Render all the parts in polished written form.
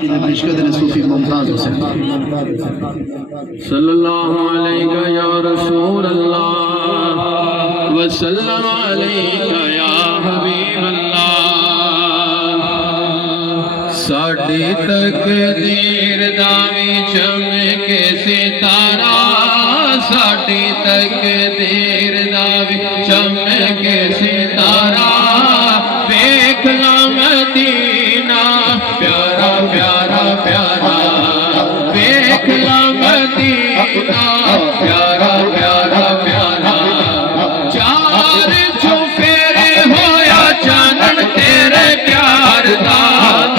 عشق صوفی ممتاز حسین صلی اللہ علیہ یا رسول اللہ وسلم علیہ یا حبیب اللہ ساڑی تقدیر داوی چمکے ستارہ ساڑی تقدیر داوی چمکے ستارہ دیکھ لا مدینہ پیارا پیارا پیارا دیکھ لا مدینہ پیارا پیارا پیارا چار چوفیرے ہویا چانن تیرے پیار دا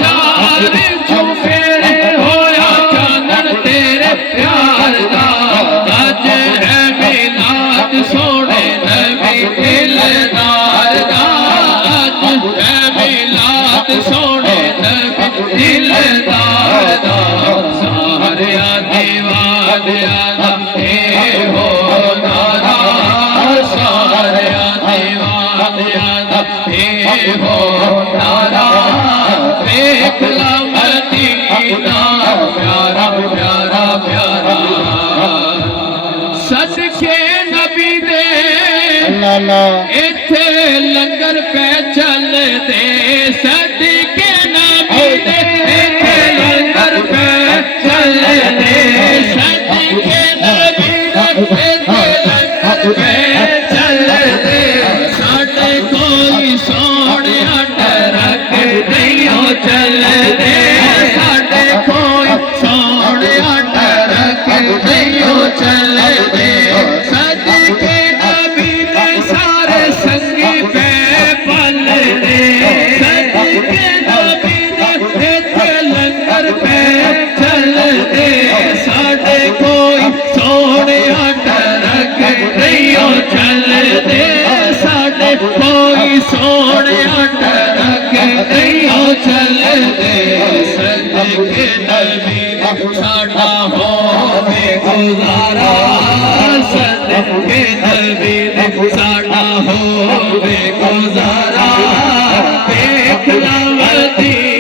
چار چوفیرے ہویا چانن تیرے پیار دا اج ہے میلاد سونے نبی دلدار دا اج ہے میلاد سونے نبی دلدار دا ساریا دیوانیا دا اے ہو نارا ساریا دیوانیا دا اے ہو نارا دیکھ لا مدینہ پیارا پیارا پیارا صدقے نبی دے ایتھے لنگر پہ چل دے صدقے نبی دے ایتھے لنگر پہ چل دے صدقے نبی دے ایتھے لنگر پہ چل دے ساڈے کوئی سوڑیا ٹرک نہیں چل دے ساڈے کوئی سوڑیا ٹرک نہیں چل دے صدقے نبی دے سارے سنگی پہ پل دے صدقے نبی دے ایتھے لنگر پہ چل دے ساڈے کوئی سوڑیا ٹرک نہیں چل دے ساڈے کوئی سوڑیا ٹرک نہیں چل دے صدقے نبی ساڈا ہووے گزارا صدقے نبی ساڈا ہووے گزارا دیکھ لا مدینہ